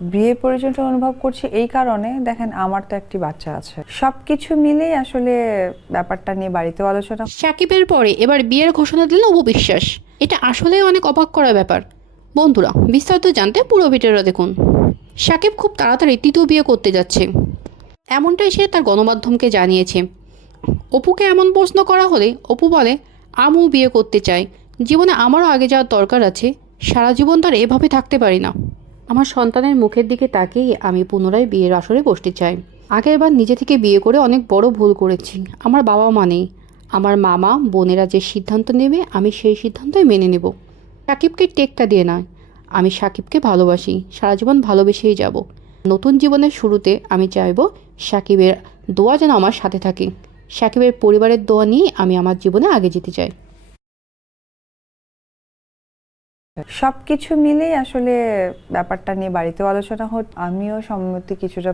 বিয়ের প্রয়োজনটা অনুভব করছি এই কারণে, দেখেন আমার তো একটি বাচ্চা আছে, সবকিছু মিলেই আসলে ব্যাপারটা নিয়ে বাড়িতেও আলোচনা। সাকিবের পরে এবার বিয়ের ঘোষণা দিল অপু বিশ্বাস। এটা আসলেই অনেক অবাক করা ব্যাপার। বন্ধুরা, বিস্তারিত জানতে পুরো ভিডিওটা দেখুন। সাকিব খুব তাড়াতাড়ি তৃতীয় বিয়ে করতে যাচ্ছে, এমনটাই সে তার গণমাধ্যমকে জানিয়েছে। অপুকে এমন প্রশ্ন করা হলে অপু বলে, আমিও বিয়ে করতে চাই, জীবনে আমারও আগে যাওয়ার দরকার আছে, সারা জীবন তো আর এভাবে থাকতে পারি না। আমার সন্তানের মুখের দিকে তাকিয়ে আমি পুনরায় বিয়ের আসরে বসতে চাই। আগের বার নিজে থেকে বিয়ে করে অনেক বড় ভুল করেছি। আমার বাবা মা নেই, আমার মামা বোনেরা যে সিদ্ধান্ত নেবে আমি সেই সিদ্ধান্তই মেনে নেব। সাকিবকে টেক্কা দিয়ে নয়, আমি সাকিবকে ভালোবাসি, সারা জীবন ভালোবেসেই যাব। নতুন জীবনের শুরুতে আমি চাইব সাকিবের দোয়া যেন আমার সাথে থাকে। সাকিবের পরিবারের দোয়া নিয়ে আমি আমার জীবনে আগে যেতে চাই। সবকিছু মিলেই আসলে ব্যাপারটা নিয়ে বাড়িতেও আলোচনা আমিও সম্মতি কিছুটা